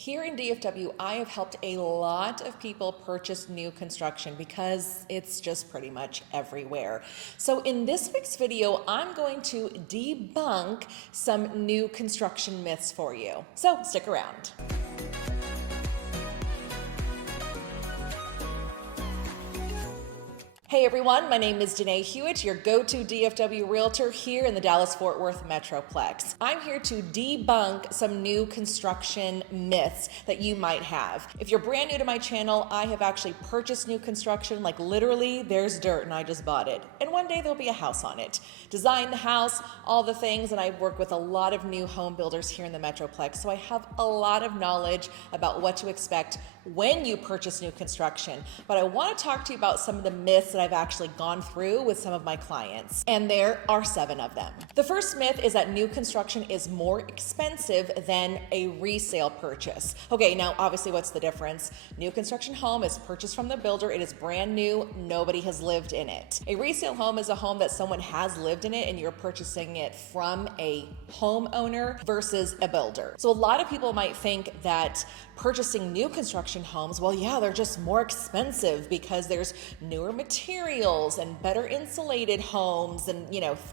Here in DFW, I have helped a lot of people purchase new construction because it's just pretty much everywhere. So in this week's video, I'm going to debunk some new construction myths for you. So stick around. Hey everyone, my name is Danae Hewitt, your go-to DFW Realtor here in the Dallas-Fort Worth Metroplex. I'm here to debunk some new construction myths that you might have. If you're brand new to my channel, I have actually purchased new construction, like literally there's dirt and I just bought it. And one day there'll be a house on it. Design the house, all the things, and I work with a lot of new home builders here in the Metroplex, so I have a lot of knowledge about what to expect when you purchase new construction. But I want to talk to you about some of the myths that I've actually gone through with some of my clients, and there are 7 of them. The first myth is that new construction is more expensive than a resale purchase. Okay, now obviously what's the difference? New construction home is purchased from the builder, it is brand new, nobody has lived in it. A resale home is a home that someone has lived in it and you're purchasing it from a homeowner versus a builder. So a lot of people might think that purchasing new construction homes, well, yeah, they're just more expensive because there's newer materials and better insulated homes and,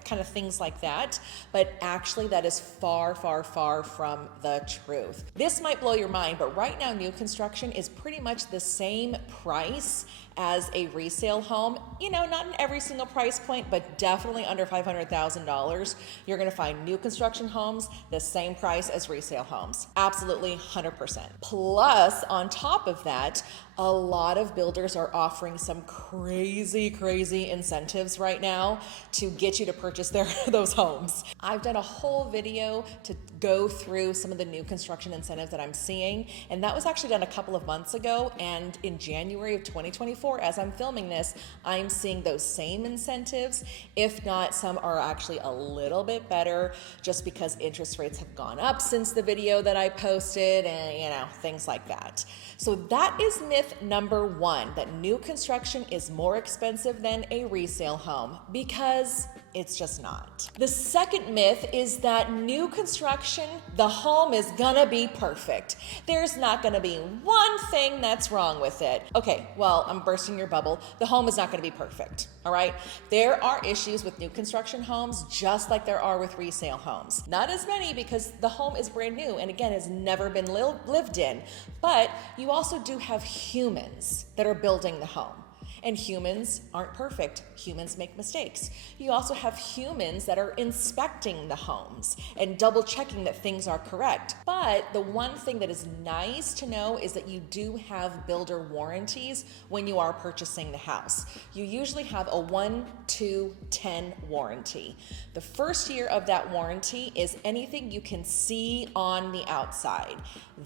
kind of things like that. But actually that is far, far, far from the truth. This might blow your mind, but right now new construction is pretty much the same price as a resale home. Not in every single price point, but definitely under $500,000. You're gonna find new construction homes the same price as resale homes. Absolutely 100%. Plus, on top of that, a lot of builders are offering some crazy incentives right now to get you to purchase those homes. I've done a whole video to go through some of the new construction incentives that I'm seeing, and that was actually done a couple of months ago, and in January of 2024, as I'm filming this, I'm seeing those same incentives. If not, some are actually a little bit better just because interest rates have gone up since the video that I posted and things like that. So that is myth number 1, that new construction is more expensive than a resale home, because it's just not. The second myth is that new construction, the home is gonna be perfect. There's not gonna be one thing that's wrong with it. Okay, well, I'm bursting your bubble. The home is not gonna be perfect, all right? There are issues with new construction homes just like there are with resale homes. Not as many because the home is brand new and again, has never been lived in, but you also do have humans that are building the home. And humans aren't perfect. Humans make mistakes. You also have humans that are inspecting the homes and double checking that things are correct. But the one thing that is nice to know is that you do have builder warranties when you are purchasing the house. You usually have a 1, 2, 10 warranty. The first year of that warranty is anything you can see on the outside.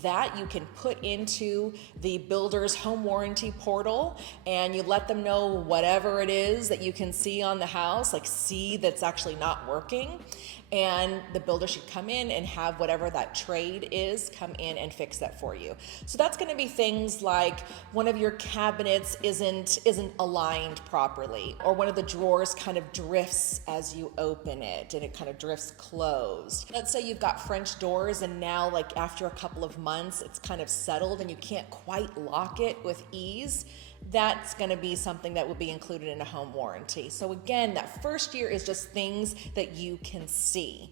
That you can put into the builder's home warranty portal and you let them know whatever it is that you can see on the house, like see that's actually not working, and the builder should come in and have whatever that trade is come in and fix that for you. So that's going to be things like one of your cabinets isn't aligned properly, or one of the drawers kind of drifts as you open it and it kind of drifts closed. Let's say you've got French doors and now like after a couple of months it's kind of settled and you can't quite lock it with ease. That's going to be something that would be included in a home warranty. So again, that first year is just things that you can see.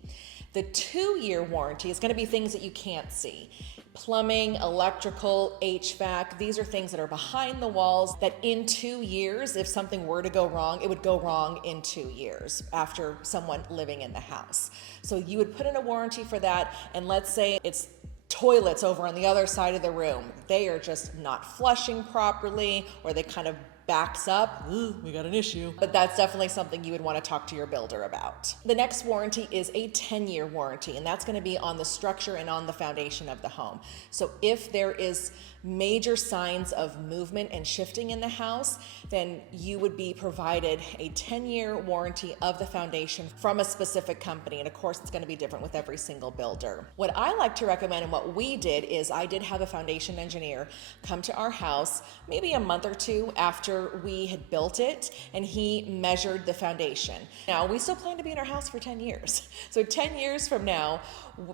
The 2-year warranty is going to be things that you can't see. Plumbing, electrical, HVAC, these are things that are behind the walls that in 2 years, if something were to go wrong, it would go wrong in 2 years after someone living in the house. So you would put in a warranty for that, and let's say it's toilets over on the other side of the room. They are just not flushing properly, or they kind of backs up. Ooh, we got an issue. But that's definitely something you would want to talk to your builder about. The next warranty is a 10-year warranty, and that's going to be on the structure and on the foundation of the home. So if there is major signs of movement and shifting in the house, then you would be provided a 10-year warranty of the foundation from a specific company. And of course, it's going to be different with every single builder. What I like to recommend and what we did is I did have a foundation engineer come to our house maybe a month or 2 after after we had built it, and he measured the foundation. Now, we still plan to be in our house for 10 years. So 10 years from now,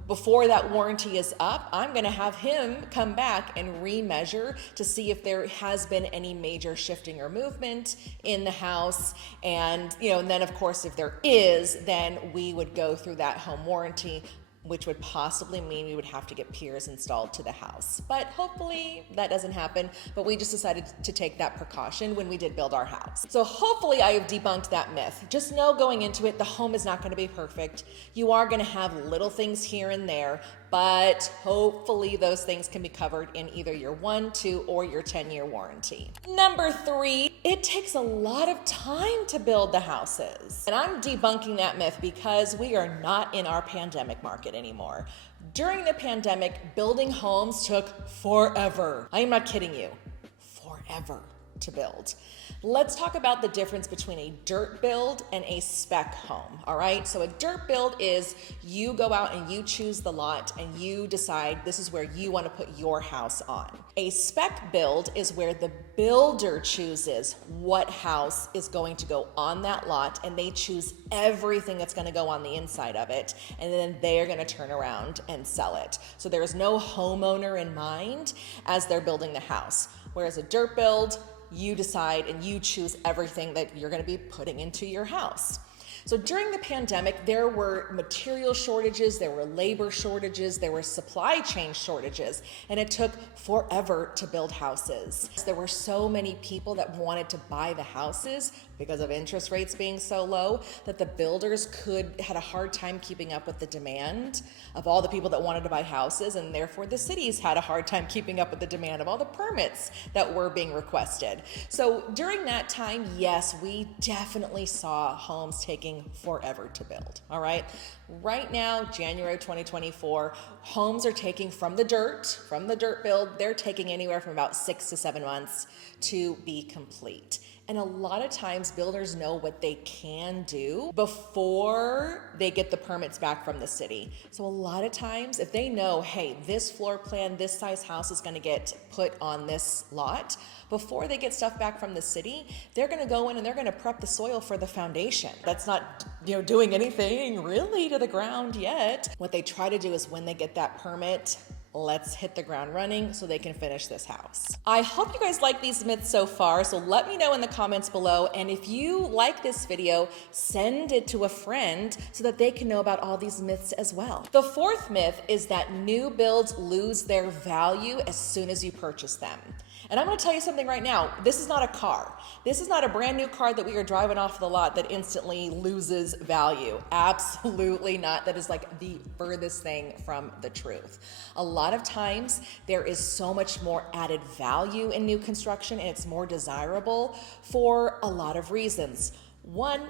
before that warranty is up, I'm gonna have him come back and remeasure to see if there has been any major shifting or movement in the house. And, and then of course, if there is, then we would go through that home warranty, which would possibly mean we would have to get piers installed to the house. But hopefully that doesn't happen, but we just decided to take that precaution when we did build our house. So hopefully I have debunked that myth. Just know going into it, the home is not gonna be perfect. You are gonna have little things here and there, but hopefully those things can be covered in either your 1, 2, or your 10-year warranty. Number 3, it takes a lot of time to build the houses. And I'm debunking that myth because we are not in our pandemic market anymore. During the pandemic, building homes took forever. I am not kidding you, forever to build. Let's talk about the difference between a dirt build and a spec home, all right? So a dirt build is you go out and you choose the lot and you decide this is where you want to put your house on. A spec build is where the builder chooses what house is going to go on that lot, and they choose everything that's going to go on the inside of it, and then they're going to turn around and sell it. So there is no homeowner in mind as they're building the house. Whereas a dirt build, you decide and you choose everything that you're going to be putting into your house. So during the pandemic, there were material shortages, there were labor shortages, there were supply chain shortages, and it took forever to build houses. There were so many people that wanted to buy the houses because of interest rates being so low that the builders had a hard time keeping up with the demand of all the people that wanted to buy houses, and therefore the cities had a hard time keeping up with the demand of all the permits that were being requested. So during that time, yes, we definitely saw homes taking forever to build, all right? Right now, January 2024, homes are taking from the dirt build, they're taking anywhere from about 6 to 7 months to be complete. And a lot of times builders know what they can do before they get the permits back from the city. So a lot of times if they know, hey, this floor plan, this size house is gonna get put on this lot, before they get stuff back from the city, they're gonna go in and they're gonna prep the soil for the foundation. That's not, doing anything really to the ground yet. What they try to do is when they get that permit, let's hit the ground running so they can finish this house. I hope you guys like these myths so far, so let me know in the comments below, and if you like this video, send it to a friend so that they can know about all these myths as well. The 4th myth is that new builds lose their value as soon as you purchase them. And I'm gonna tell you something right now, this is not a car. This is not a brand new car that we are driving off the lot that instantly loses value. Absolutely not. That is like the furthest thing from the truth. A lot of times there is so much more added value in new construction, and it's more desirable for a lot of reasons. One,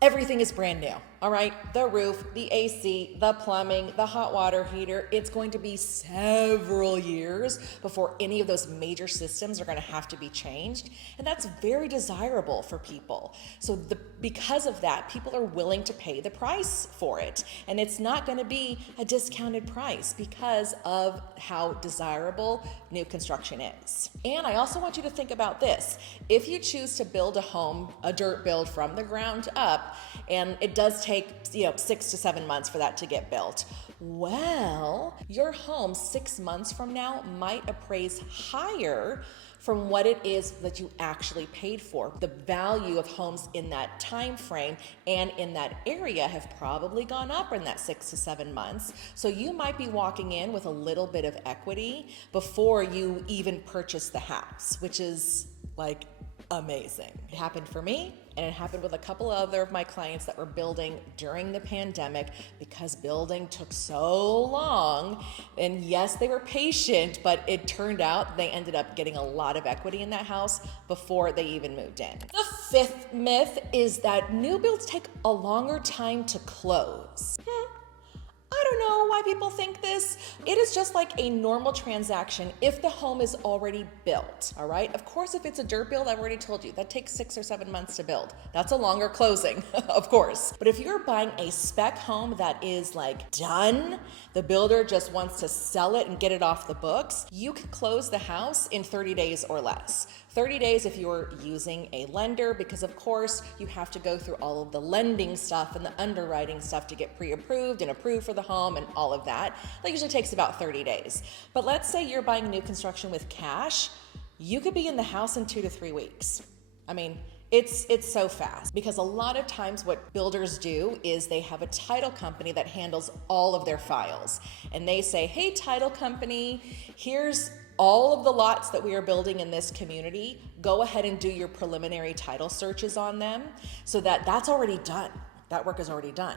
everything is brand new, all right? The roof, the AC, the plumbing, the hot water heater, it's going to be several years before any of those major systems are gonna have to be changed. And that's very desirable for people. So because of that, people are willing to pay the price for it. And it's not gonna be a discounted price because of how desirable new construction is. And I also want you to think about this. If you choose to build a home, a dirt build from the ground up, and it does take 6 to 7 months for that to get built. Well, your home 6 months from now might appraise higher from what it is that you actually paid for. The value of homes in that time frame and in that area have probably gone up in that 6 to 7 months. So you might be walking in with a little bit of equity before you even purchase the house, which is like amazing. It happened for me, and it happened with a couple other of my clients that were building during the pandemic because building took so long. And yes, they were patient, but it turned out they ended up getting a lot of equity in that house before they even moved in. The 5th myth is that new builds take a longer time to close. I don't know why people think this. It is just like a normal transaction if the home is already built, all right? Of course, if it's a dirt build, I've already told you, that takes 6 or 7 months to build. That's a longer closing, of course. But if you're buying a spec home that is like done, the builder just wants to sell it and get it off the books, you can close the house in 30 days or less. 30 days if you're using a lender, because of course you have to go through all of the lending stuff and the underwriting stuff to get pre-approved and approved for the home and all of that. That usually takes about 30 days. But let's say you're buying new construction with cash, you could be in the house in 2 to 3 weeks. I mean, it's so fast, because a lot of times what builders do is they have a title company that handles all of their files. And they say, hey, title company, here's all of the lots that we are building in this community. Go ahead and do your preliminary title searches on them, so that's already done. That work is already done.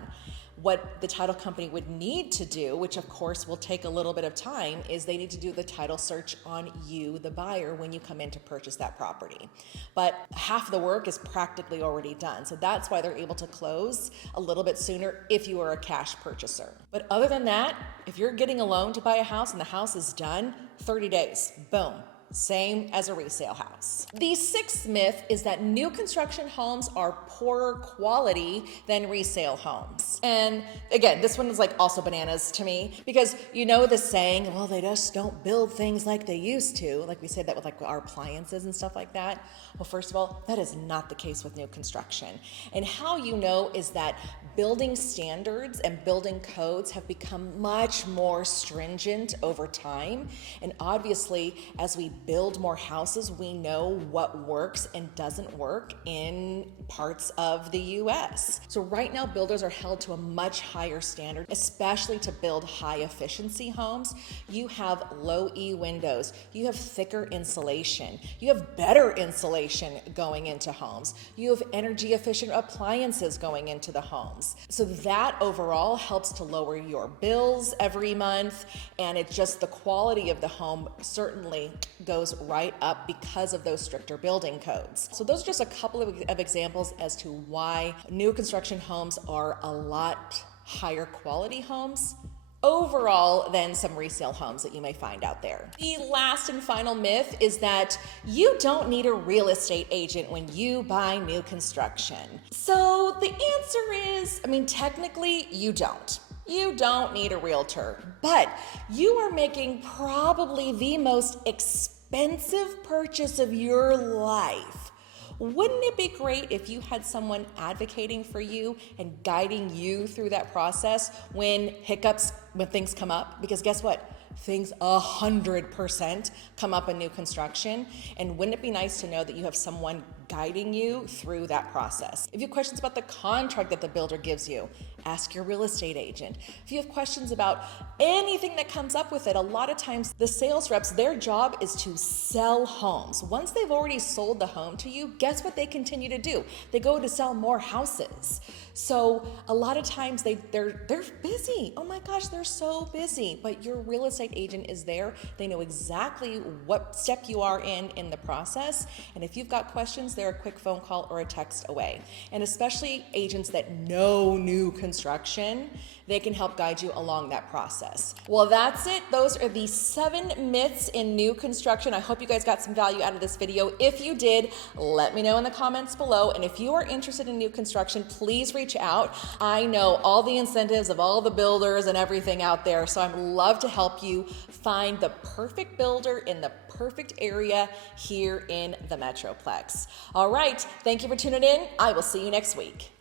What the title company would need to do, which of course will take a little bit of time, is they need to do the title search on you, the buyer, when you come in to purchase that property. But half the work is practically already done. So that's why they're able to close a little bit sooner if you are a cash purchaser. But other than that, if you're getting a loan to buy a house and the house is done, 30 days, boom. Same as a resale house. The sixth myth is that new construction homes are poorer quality than resale homes. And again, this one is like also bananas to me, because you know the saying, well, they just don't build things like they used to. Like we say that with like our appliances and stuff like that. Well, first of all, that is not the case with new construction. And how you know is that building standards and building codes have become much more stringent over time. And obviously, as we build more houses, we know what works and doesn't work in parts of the US. So right now, builders are held to a much higher standard, especially to build high efficiency homes. You have low E windows, you have thicker insulation, you have better insulation going into homes, you have energy efficient appliances going into the homes. So that overall helps to lower your bills every month, and it's just the quality of the home certainly goes right up because of those stricter building codes. So those are just a couple of examples as to why new construction homes are a lot higher quality homes overall than some resale homes that you may find out there. The last and final myth is that you don't need a real estate agent when you buy new construction. So the answer is, technically you don't. You don't need a realtor, but you are making probably the most expensive purchase of your life. Wouldn't it be great if you had someone advocating for you and guiding you through that process when things come up? Because guess what? Things 100% come up in new construction. And wouldn't it be nice to know that you have someone guiding you through that process? If you have questions about the contract that the builder gives you, ask your real estate agent. If you have questions about anything that comes up with it, a lot of times the sales reps, their job is to sell homes. Once they've already sold the home to you, guess what they continue to do? They go to sell more houses. So a lot of times they're busy. Oh my gosh, they're so busy. But your real estate agent is there. They know exactly what step you are in the process. And if you've got questions, they're a quick phone call or a text away. And especially agents that know new construction, they can help guide you along that process. Well, that's it. Those are the 7 myths in new construction. I hope you guys got some value out of this video. If you did, let me know in the comments below. And if you are interested in new construction, please reach out. I know all the incentives of all the builders and everything out there, so I'd love to help you find the perfect builder in the perfect area here in the Metroplex. All right, thank you for tuning in. I will see you next week.